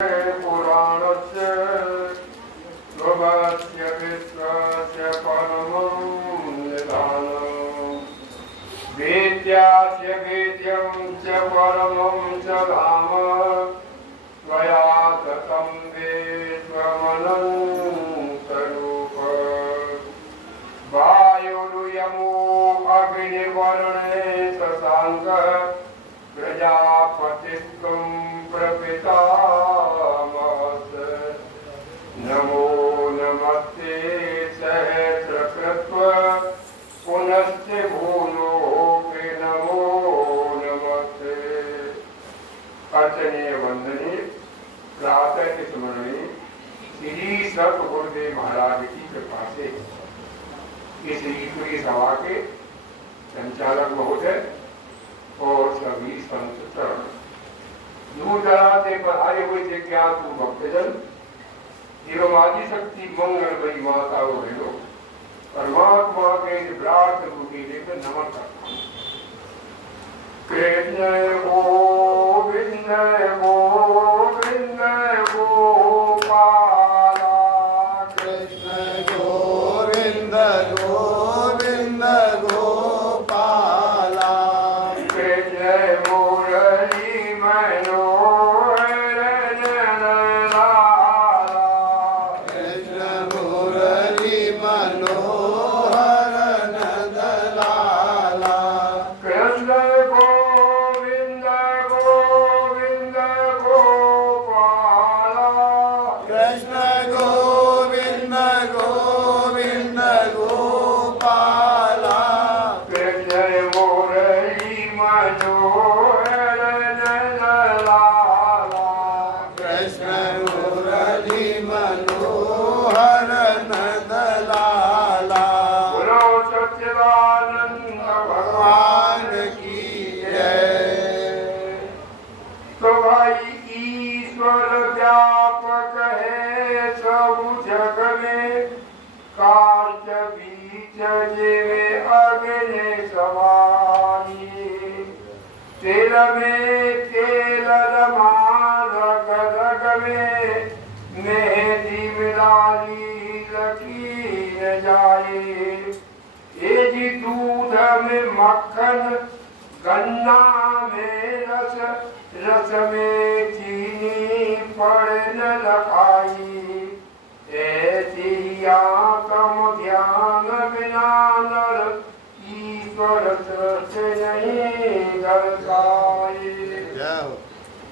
पुराणस्य स्वस्य विश्वस्य परमं निधानम् वेद्यास्य वेद्यं च परमं च धाम त्वया ततं विश्वमनन्तरूप वायुर्यमो अग्निवर्णे शशाङ्कः प्रजापतिस्त्वं प्रपितामहः नमो नमस्ते सहस्रकृत्वा पुनश्च भूलोके नमो नमस्ते। अर्चनीय वंदनीय प्रातः के स्मरणीय श्री सतगुरुदेव महाराज की कृपा से इस ईश्वरीय सभा के संचालक महोदय और सभी संत चरण दूर दराज से पधारे हुए जिज्ञासु भक्तजन एवं आदि शक्ति मंगल बड़ी माता और बहनों परमात्मा के विराट रूप के लेकर नमन करता हूँ। कृष्ण गोविंद गोविंद गोपाला कृष्ण गोविंद गोविंद गोपाला कृष्ण मुरली मनोहर नंदलाला कृष्ण मुरली मनोहर नंदलाला कृष्ण गोविंद गोविंद गोपाला कृष्ण गोविंद गोविंद गोपाला कृष्ण मुरली मनोहर नंदलाला कृष्ण मुरली मनोहर नंदलाला बोलो सच्चिदानंद भगवान भगवान की जय। तो भाई ईश्वर व्यापक है सब जग में कार्य बीच जीवे अग्नि समानी तेल में तेल रमा रग रग में मेहंदी मिलाली लकीर जाए ये जी दूध में मक्खन गन्ना में रस रस में चीनी पड़ न लखाई ऐसी आत्म ध्यान बिना नर ईश्वर से नहीं दर्शाए। जय हो।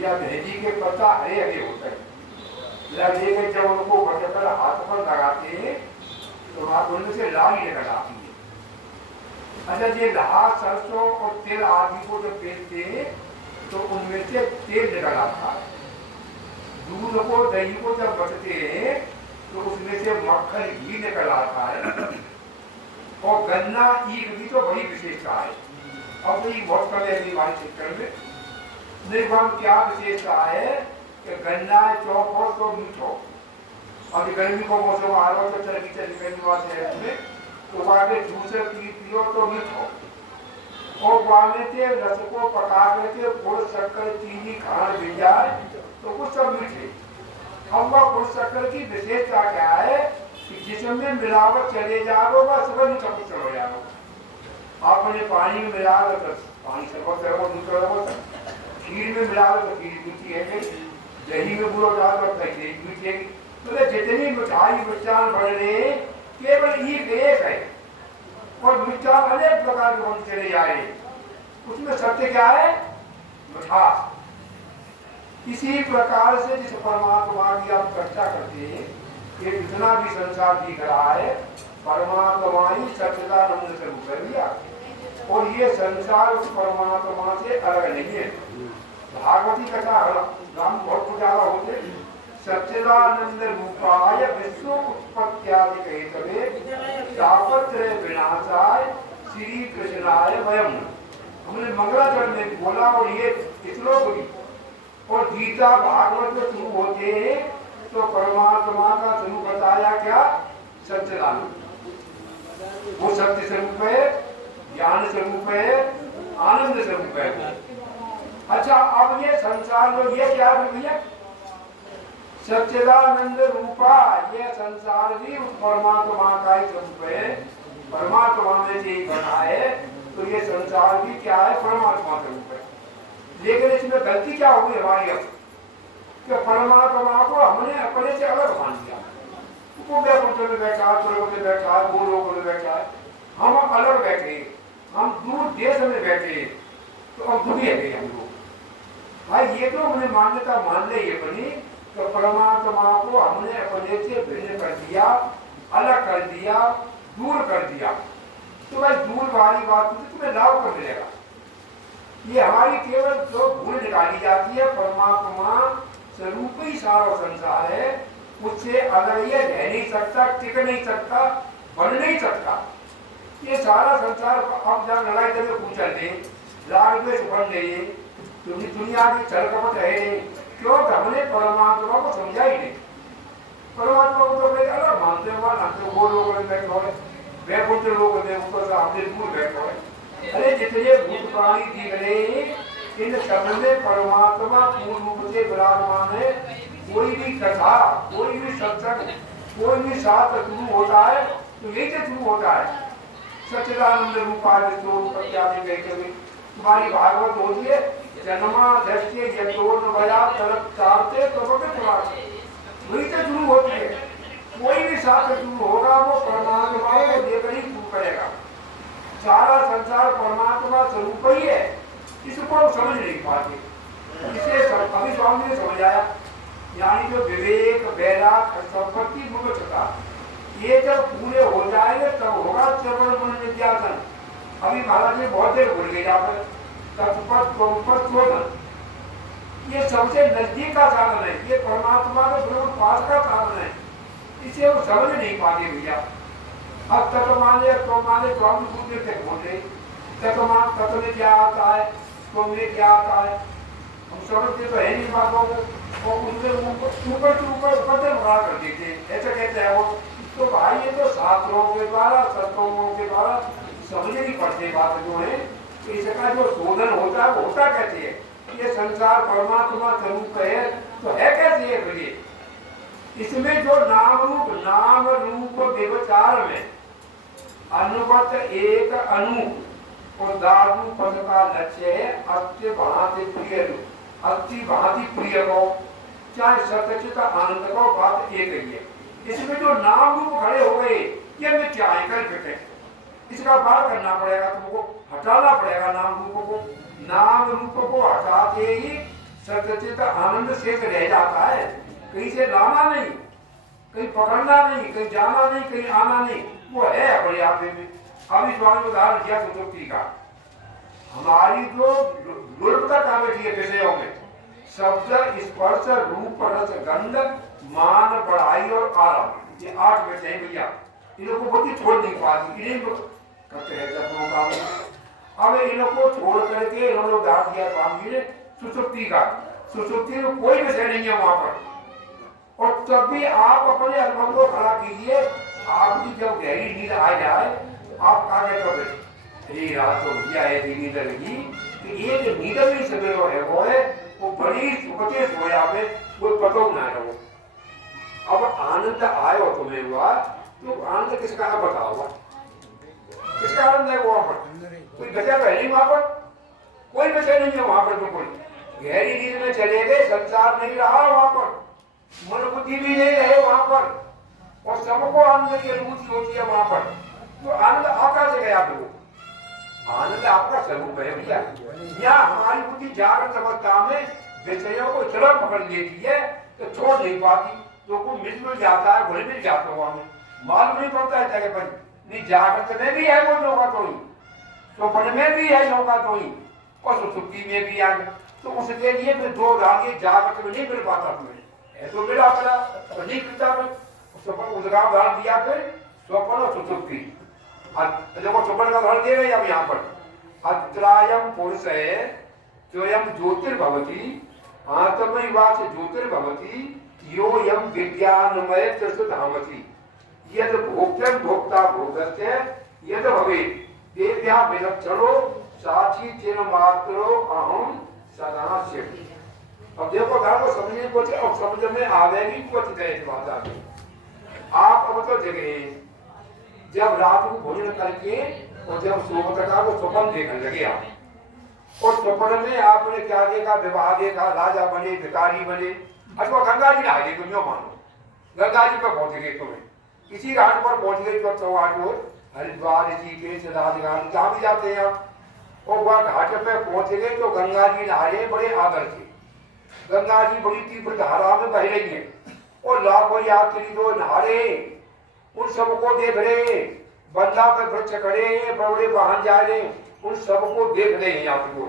या मेहंदी के पत्ता हरे हरे होते हैं लगे में जब उनको बटकर हाथ पर लगाते हैं तो वहां उनमें से लाल निकल आती है। अच्छा ये लाल सरसों और तेल आदि को जब बेचते हैं तो उनमें से तेल निकल आता है। दूध को दही को जब बटते हैं तो उसमें से मक्खन घी निकल आता है। और गन्ना ईख भी तो बड़ी विशेषता है। अब तो ये बहुत कम है हमारे क्षेत्र में। निर्भर क्या विशेषता है कि गन्ना चौको तो मीठो। अब गर्मी को मौसम आ रहा हो तो चरबी गर्मी वाले में तो वहाँ पे जूस पियो तो मीठो और वहाँ से रस को पका करके गुड़ शक्कर चीनी खान मिल जाए तो कुछ सब मीठे। अब वह गुड़ शक्कर की विशेषता क्या है कि जिसमें मिलावट चले जाओ वह सब मीठा कुछ हो जाओ। आपने पानी में मिला तो पानी सर्वत दूसरा खीर में मिला तो खीर मीठी है, दही में बुरा डाल तो दही मीठी है। तो जितनी मिठाई मिष्ठान बढ़ रहे केवल एक है और मिष्ठान अनेक प्रकार के बन चले जाए उसमें सत्य क्या है मिठास। इसी प्रकार से जिस परमात्मा की आप चर्चा करते हैं ये जितना भी संसार दिख रहा है परमात्मा ही सच्चिदानंद स्वरूप है भैया और ये संसार उस परमात्मा से अलग नहीं है। भागवती कथा राम बहुत ज्यादा होते सच्चिदानंद रूपाय विश्व उत्पत्त्यादि हेतवे तापत्रय विनाशाय श्री कृष्णाय वयम्। हमने मंगलाचरण में बोला और ये श्लोक भी और गीता भागवत जो शुरू होते हैं तो परमात्मा का स्वरूप बताया क्या सच्चिदानंद। वो सत्य स्वरूप है ज्ञान स्वरूप है आनंद स्वरूप है। अच्छा अब ये संसार में ये क्या है भैया सच्चिदानंद रूपा ये संसार भी उस परमात्मा का ही स्वरूप है, परमात्मा में से ही बना है, तो ये संसार भी क्या है, परमात्मा स्वरूप है। लेकिन इसमें गलती क्या होगी हमारी अब कि परमात्मा को हमने अपने से अलग मान लिया। वो वैकुंठ में बैठा है, स्वर्ग में बैठा है, भूलोक में बैठा है, हम अलग बैठे, हम दूर देश में बैठे, तो अब दुनिया गए हम लोग। भाई ये तो हमने मान्यता मान ली है बनी तो परमात्मा को हमने अपने से भिन्न कर दिया, अलग कर दिया, दूर कर दिया। तो भाई दूर वाली बात तुम्हें लाभ कर मिलेगा। ये हमारी केवल जो भूल निकाली जाती है, परमात्मा स्वरूप ही सारा संसार है, उससे अलग ये रह नहीं सकता, टिक नहीं सकता, बन नहीं सकता। ये सारा संसार अब जब लड़ाई करके पूछल दे, राग द्वेष बन गए, दुनिया की छल कपट रहे नहीं, क्यों हमने परमात्मा को समझा ही नहीं। परमात्मा को तो अलग मानते हैं, वो लोग बैठे हुए, वैकुंठ लोग बिल्कुल बैठे हुए। अरे जितने भूत प्राणी दिख रहे, इन सब में परमात्मा पूर्ण रूप से विराजमान है। कोई भी कथा, कोई भी सत्संग, कोई भी शास्त्र शुरू होता है तो यही से शुरू होता है, सच्चिदानंद रूपाय तुम्हारी भागवत होती है, जन्मा दृष्टि यतोन भया तरफ चाहते तो वही से शुरू होती है। कोई भी शास्त्र शुरू होगा वो परमात्मा को लेकर ही शुरू करेगा। सारा संसार परमात्मा स्वरूप ही है, इसको समझ नहीं पाते। इसे अभी स्वामी ने समझाया, यानी जो विवेक, वैराग, संपत्ति, मुमुक्षुता, ये जब पूरे हो जाएंगे तब होगा श्रवण मनन निध्यासन। अभी महाराज ने बहुत देर बोल गए यहाँ पर तत्पद त्वमपद त्वमन, ये सबसे नजदीक का साधन है, ये परमात्मा के बिल्कुल पास का साधन है। इसे वो समझ नहीं पाते भैया। अब तत्व माने तो माने तो हम दूसरे से बोल रहे, तत्व में क्या आता है, तो में क्या आता है, हम समझते तो है नहीं बातों को, और उनसे ऊपर से बड़ा कर देते, ऐसा कहते हैं वो। तो भाई ये तो शास्त्रों के द्वारा, सत्संगों के द्वारा समझनी पड़ती बात जो है, तो इसका जो शोधन होता है वो होता कहते हैं। ये संसार परमात्मा स्वरूप है तो है कैसे है बोलिए। इसमें जो नाम रूप व्यवचार में अनुगत एक अनु और दादू पद का लक्ष्य है अति भांति प्रिय, अति भांति प्रिय को, चाहे सत्यचित आनंद को, बात एक ही है। इसमें जो नाम रूप खड़े हो गए, ये में क्या है, कल्पित है, इसका बार करना पड़ेगा, तुमको हटाना पड़ेगा नाम रूप को। नाम रूप को हटाते ही सत्यचित आनंद शेष रह जाता है, कहीं से लाना नहीं, कहीं पकड़ना नहीं, कहीं जाना नहीं, कहीं आना नहीं, वो है अपने आप में। अभी स्वामी उदाहरण दिया सुतुक्ति का, हमारी जो दुर्लभता कहाँ बैठी है विषयों में, शब्द, स्पर्श, रूप, रस, गंध, मान, पढ़ाई और आराम, ये 8 विषय हैं भैया। इनको बहुत छोड़ नहीं पाती, इन्हें करते रहते अपनों काम। अब इनको छोड़ करके इन्होंने उदाहरण दिया स्वामी जी ने सुसुप्ति का। सुसुप्ति में कोई विषय नहीं है वहां पर, और तब भी आप अपने अनुभव को खड़ा कीजिए। आपकी जब गहरी नींद आ जाए, आप आगे तो अरे रात तो भैया ऐसी नींद लगी कि ये जो नींद में सवेरो है वो बड़ी सुखते सोया में वो पतो ना रहो। अब आनंद आयो तुम्हें हुआ तो आनंद किसका बताओ, किसका आनंद है वहां पर? कोई बचा तो है नहीं वहां पर, कोई बचा नहीं है वहां पर। बिल्कुल गहरी नींद में चले गए, संसार नहीं रहा वहां पर, मन बुद्धि भी नहीं रहे वहां पर, और सबको आनंद की अनुभूति होती है वहां पर। तो आनंद आपका से गया, आनंद आपका स्वरूप है भैया। या हमारी बुद्धि जागृत अवस्था में विषयों को इतना पकड़ लेती है तो छोड़ नहीं पाती, तो को मिल जाता है, घुल मिल जाता हुआ हमें मालूम नहीं पड़ता है जगह पर। नहीं, जागृत में भी है वो लोगा तो ही, स्वप्न में भी है लोगा तो ही, और सुसुप्ति में भी है। तो उसके लिए फिर 2 उदाहरण जागृत में नहीं मिल पाता तुम्हें, है तो मिला पड़ा तो नहीं मिलता। उसका उदाहरण दिया फिर स्वप्न और सुसुप्ति। देखो स्वप्न का उदाहरण दे रहे अब यहाँ पर, अत्रायम पुरुष है स्वयं ज्योतिर्भवती, आत्मनिवास ज्योतिर्भवती, यो यम विज्ञानमय धामती, यद भोक्तम भोक्ता भोगस्य यद भवेत् देव्या विलक्षणो साक्षी चिन्ह मात्रो अहम सदाशिव। अब देखो घर को समझने को अब समझ में आवेगी कुछ गए बात आ गई। आप अब तो जगह जब रात को भोजन करके और जब सुबह तक को स्वप्न देखने लगे आप और स्वप्न में आपने क्या देखा, विवाह देखा, राजा बने, भिखारी बने, अथवा गंगा जी नहाए तुम यो मानो गंगा जी पर पहुंच गए तुम्हें इसी घाट पर पहुंच गए तो चौहाट और हरिद्वार ऋषिकेश राजगान जहाँ भी जाते हैं आप और वह घाट पे पहुंच गए तो गंगा जी नहाए बड़े आदर से। गंगा जी बड़ी तीव्र धारा में बह रही है और लाखों यात्री जो नहा रहे उन सबको देख रहे, बंदा पे वृक्ष खड़े हैं, बड़े वाहन जा रहे उन सबको देख रहे हैं यात्री को।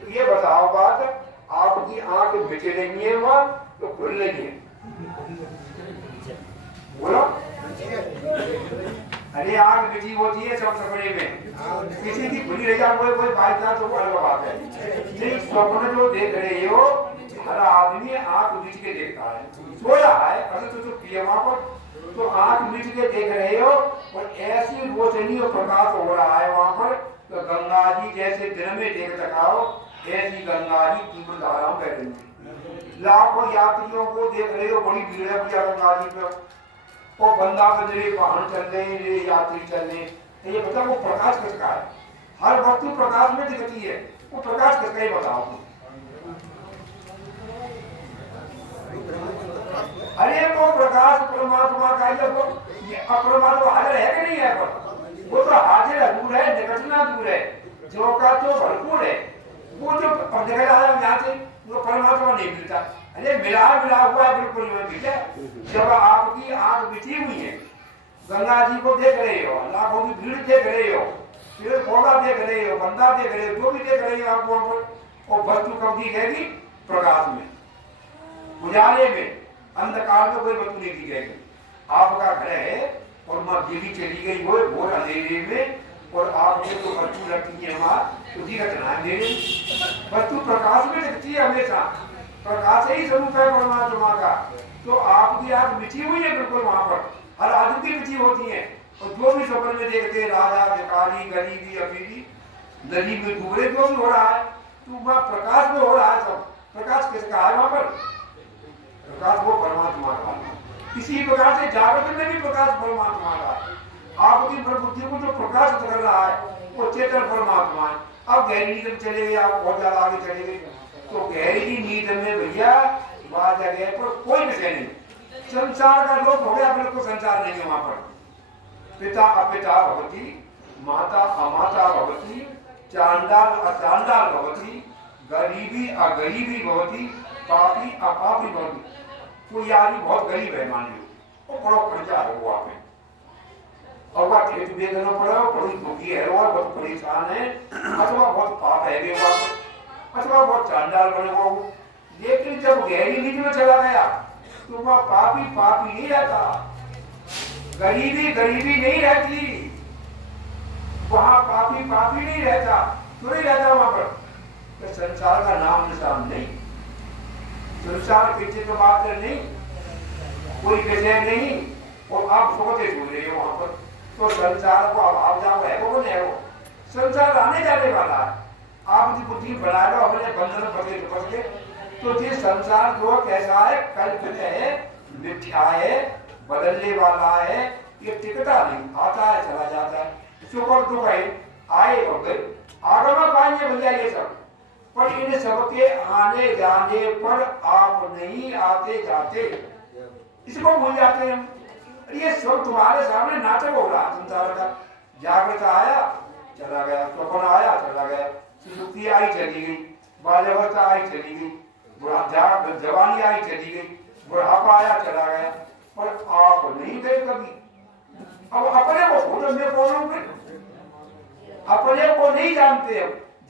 तो ये बताओ बात, आपकी आंख मिट रही है वहां तो खुल रही है, बोलो। अरे आंख मिटी होती है सब सपने में, किसी की खुली रह जाए कोई बात ना तो अलग बात है। स्वप्न जो देख रहे हो हर आदमी आंख मिट के देखता है, सोया है अगर तो पिए वहां पर तो आंख मिट के देख रहे हो और ऐसी रोशनी और प्रकाश हो रहा है वहां पर तो गंगा जी जैसे दिन में देख सकाओ ऐसी गंगा जी तीव्र धारा में बह रही है। लाखों यात्रियों को देख रहे हो, बड़ी भीड़ है भैया गंगा जी पे और बंदा पे मेरे वाहन चल रहे हैं, मेरे यात्री चल रहे हैं। तो ये बताओ वो प्रकाश किसका है? हर वस्तु प्रकाश में दिखती है, वो प्रकाश किसका है बताओ। अरे वो प्रकाश परमात्मा का है, वो अपरमात्मा हाजिर है कि नहीं है? पर वो तो हाजिर है, दूर है, निकटना दूर है, जो का तो भरपूर है। वो जो यहाँ से वो परमात्मा नहीं मिलता। अरे मिला हुआ है बिल्कुल में मिला। जब आपकी आंख बिछी हुई है, गंगा जी को देख रहे हो, लाखों की भीड़ देख रहे हो, पेड़ पौधा देख रहे हो, बंदा देख रहे हो, जो भी देख रहे हो आप वहां पर, और वस्तु कब दिखेगी? प्रकाश में, उजाले में, अंधकार में कोई वस्तु नहीं दिखेगी। आपका घर है और माँ देवी चली गई हो घोर अंधेरे में और आपने तो वस्तु रखी है वहां तो दिखत ना अंधेरे, वस्तु प्रकाश में दिखती है हमेशा, प्रकाश ही स्वरूप है परमात्मा का। तो आपकी आंख मिटी हुई है बिल्कुल वहां पर, हर आदमी की मिटी होती है और जो भी सपन में देखते हैं राजा भिखारी गरीबी अमीरी नदी में डूबे जो भी हो रहा है तो वह प्रकाश में हो रहा है। सब प्रकाश किसका है वहां पर? प्रकाश वो परमात्मा का है। इसी प्रकार से जागृत में भी प्रकाश परमात्मा का है। आपकी बुद्धि को जो प्रकाश कर रहा है वो चेतन परमात्मा है। अब गहरी नींद में चले गए, आप बहुत ज्यादा आगे चले गए तो गहरी नींद में भैया वहां जगह पर कोई विषय नहीं, संसार का लोक हो गया, बिल्कुल संसार नहीं है वहां पर। पिता अपिता भवती, माता अमाता भवती, चांडाल अचांडाल भवती, गरीबी अगरीबी भवती, पापी अपापी भवती। कोई आदमी बहुत गरीब है मान लो, वो बड़ा खर्चा है वो आप और वह खेत बेचना पड़ा, बड़ी दुखी है वो, बहुत परेशान है, अथवा बहुत पाप है वे वहां, अथवा बहुत चांडाल बने वो। लेकिन जब गहरी नींद में चला गया तो वह पापी पापी नहीं रहता, गरीबी गरीबी नहीं रहती, वहां पापी पापी नहीं रहता, तो नहीं रहता वहां पर। तो संसार का नाम निशान नहीं, संसार के चित्र मात्र नहीं, कोई विषय नहीं, और आप सोचते सुन रहे हो वहां पर। तो संसार को अब जाओ है वो नहीं है, वो संसार आने जाने वाला है। आप यदि बुद्धि बना लो अपने बंधन फंसे तो फंस गए। तो ये संसार जो कैसा है, कल्पित है, मिथ्या है, बदलने वाला है, ये टिकता नहीं, आता है चला जाता है, सुख और दुख है, आए और गए, आगम पाएंगे भैया ये सब। पर इन सबके आने जाने पर आप नहीं आते जाते, इसको भूल जाते हैं। ये सब तुम्हारे सामने नाटक हो रहा संसार का। जागृत आया चला गया, स्वप्न आया चला गया, सुसुप्ति आई चली गई, बाल्यावस्था आई चली गई, जवानी आई चली गई, बुढ़ापा आया चला गया, पर आप नहीं गए कभी। अब अपने को खोजो, मैं बोलूं फिर अपने को नहीं जानते।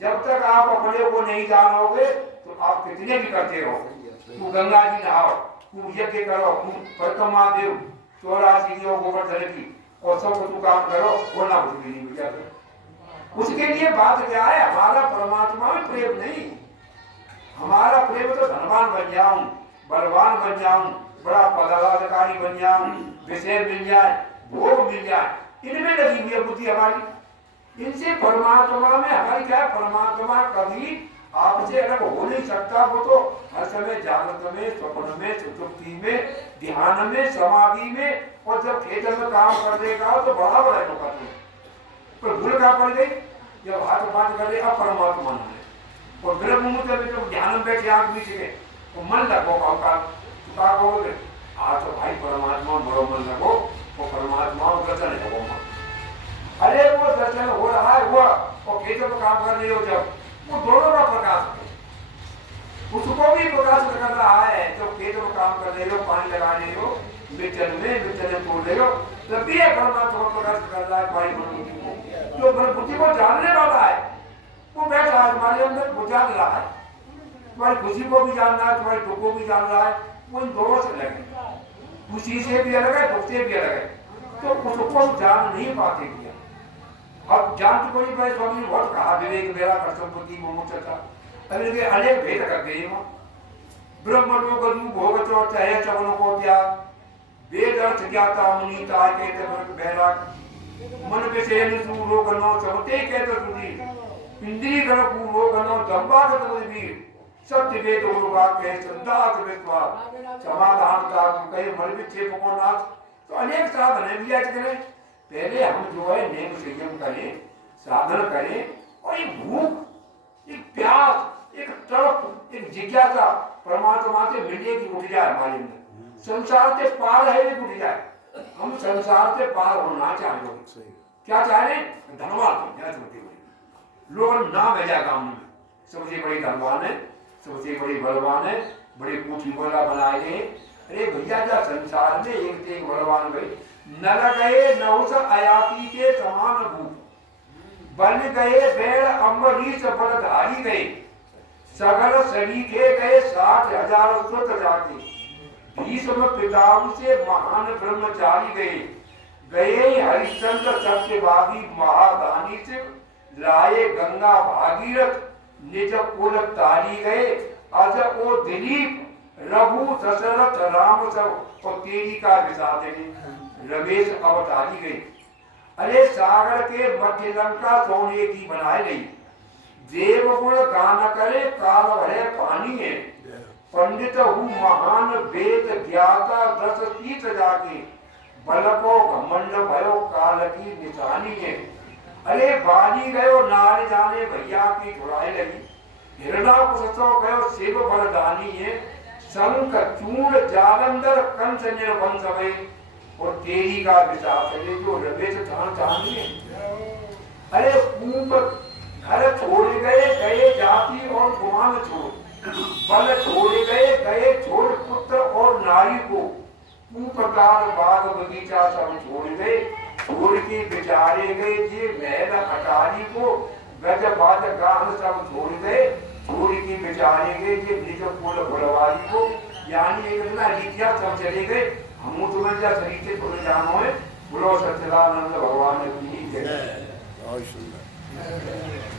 जब तक आप अपने को नहीं जानोगे तो आप कितने भी करते रहो, तू गंगा जी नहाओ, तू यज्ञ करो, तू परिक्रमा देव 84 गोवर्धन की और सब तू काम करो, बोलना कुछ भी नहीं भैया। उसके लिए बात क्या है? हमारा परमात्मा में प्रेम नहीं, हमारा प्रेम तो धनवान बन जाऊं, बलवान बन जाऊं, बड़ा पदाधिकारी बन जाऊं, विषय मिल जाए, भोग मिल जाए, इनमें लगी हुई है बुद्धि हमारी। इनसे परमात्मा में हमारी क्या है? परमात्मा कभी आपसे अलग हो नहीं सकता। वो तो हर समय जागृत में, स्वप्न में, सुषुप्ति में, ध्यान में, समाधि में, और जब खेत में काम कर देगा तो बड़ा बड़ा लोग पर भूल कहाँ पड़ गई, जब हाथ बात कर रहे अब परमात्मा है और ब्रह्म मुहूर्त में जब ध्यान में बैठे आंख बीच में तो मन लगो का चुका कहोगे आज तो भाई परमात्मा मरो मन लगो वो परमात्मा दर्शन लगो मन। अरे वो दर्शन हो रहा है हुआ और खेतों में काम कर रहे हो जब वो दोनों का प्रकाश है, उसको भी प्रकाश कर रहा है। जब खेतों में काम कर रहे हो, पानी लगा रहे हो, मिर्चन तोड़ रहे हो, तब भी परमात्मा प्रकाश कर रहा है तुम्हारी मनोबुद्धि को। जो बुद्धि को जानने वाला है वो बैठा है तुम्हारे अंदर, वो जान रहा है। तुम्हारी खुशी को भी जान रहा है, तुम्हारे दुख को भी जान रहा है। वो इन दोनों से अलग है, खुशी से भी अलग है, दुख से भी अलग है। तो उसको जान नहीं पाते किया। अब जान तो कोई बड़े स्वामी ने बहुत कहा विवेक मेरा कर्तव्य बुद्धि मुमुक्षता, अभी के अनेक भेद कर गए हो। ब्रह्म लोक रूप भोगतो चाहे चवनों को त्याग, वेद अर्थ ज्ञाता मुनि ताय कहते भक्त बैराग, मन विषय सूरो गनो सबते कहते सुधी, इंद्रिय गण पूर्वो गनो दंबागत वीर, सत्य वेद और वाक्य श्रद्धा विश्वास, समाधान का कहे मन विक्षेप को नाश। तो अनेक साधन है भी आज करें। पहले हम जो है नेम संयम करें, साधन करें, और एक भूख, एक प्यास, एक तड़प, एक जिज्ञासा परमात्मा से मिलने की उठ जाए हमारे अंदर। संसार से पार है ये उठ जाए। हम संसार से पार होना चाह रहे, क्या चाह रहे? धनवान लोग नाम है जा काम में सबसे बड़ी धनवान है, सबसे बड़ी बलवान है, बड़ी पूछी बोला बनाए गए। अरे भैया जा संसार में एक से एक बलवान गए, नर गए नहुस अयाती के समान भूप, बन गए बैल अम्बरीश बलधारी गए, सगल सरीखे गए 60,000 सुत जाते, भीष्म पितामह से महान ब्रह्मचारी गए हरिश्चंद्र सत्यवादी महादानी से लाए गंगा भागीरथ निज कुल तारी गए, अज ओ दिलीप रघु दशरथ राम सब और तेरी का विसाद रमेश अवतारी गई। अरे सागर के मध्य लंका सोने की बनाए गई, देव गुण गान करे काल भरे पानी है, पंडित हूँ महान वेद ज्ञाता 10 तीत जाके, बलको घमंड भयो काल की निशानी है। अरे बाली गयो नार जाने भैया की छुड़ाए लगी, हिरणा कुशो गयो शिव बलदानी है, शंख चूड़ जालंधर कंस निर्वंश भय, और तेरी का विशास है जो रमेश चांदी है। अरे कूप घर छोड़ गए जाति और गुमान छोड़, बल छोड़ गए छोड़ पुत्र और नारी को, कुप्रकार बाग बगीचा सब छोड़ गए, छोड़ के बिचारे गए ये महल अटारी को, गज बाज गान सब छोड़ गए, छोड़ के बिचारे गए ये निज कुल बुलवारी को। यानी एक इतना रीतिया सब चले गए, हम तुम्हें जा शरीर से थोड़े जानो है। बोलो सच्चिदानंद भगवान की जय। बहुत सुंदर।